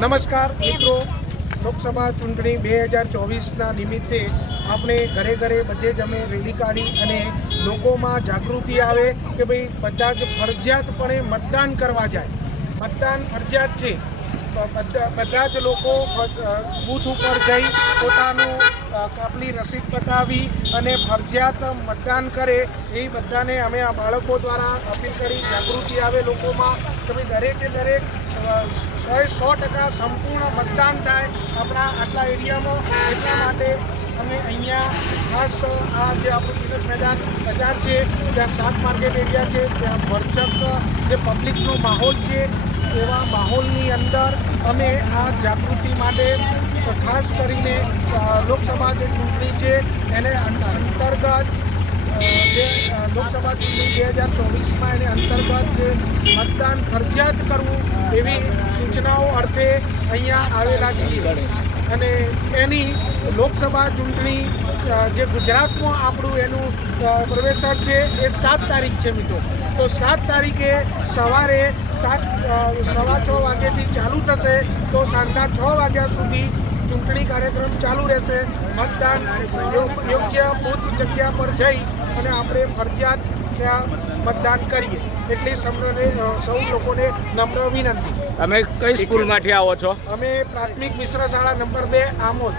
નમસ્કાર મિત્રો, લોકસભા ચૂંટણી 2024ના નિમિત્તે આપણે ઘરે ઘરે બધે જ અમે રેલી કાઢી અને લોકોમાં જાગૃતિ આવે કે ભાઈ બધા જ ફરજિયાતપણે મતદાન કરવા જાય. મતદાન ફરજિયાત છે. બધા જ લોકો બૂથ ઉપર જઈ પોતાનું કાપલી રસીદ બતાવી અને ફરજિયાત મતદાન કરે એ બધાને અમે આ બાળકો દ્વારા અપીલ કરી જાગૃતિ આવે લોકોમાં કે ભાઈ દરેકે દરેક 100% સંપૂર્ણ મતદાન થાય આપણા આટલા એરિયામાં. એટલા માટે અમે અહીંયા ખાસ આ જે આપણું તિલક મેદાન બજાર છે ત્યાં શાક માર્કેટ એરિયા છે ત્યાં ભરચક જે પબ્લિકનો માહોલ છે એવા માહોલની અંદર અમે આ જાગૃતિ માટે ખાસ કરીને લોકસભા જે ચૂંટણી છે એને અંતર્ગત જે લોકસભા ચૂંટણી 2024માં એને અંતર્ગત જે મતદાન ફરજિયાત કરવું એવી સૂચનાઓ અર્થે અહીંયા આવેલા છીએ. અને એની લોકસભા ચૂંટણી જે ગુજરાતમાં આપણું એનું પ્રવેશર છે એ 7 તારીખ છે મિત્રો. તો 7 તારીખે સવારે 6:15 વાગ્યાથી ચાલુ થશે તો સાંજના 6 વાગ્યા સુધી ચૂંટણી કાર્યક્રમ ચાલુ રહેશે. મતદાન યોગ્ય બૂથ જગ્યા પર જઈ અને આપણે ફરજિયાત ત્યાં મતદાન કરીએ એટલી સૌ લોકોને નમ્ર વિનંતી. તમે કઈ સ્કૂલમાંથી આવો છો? અમે પ્રાથમિક મિશ્ર શાળા નંબર 2 આમોદ.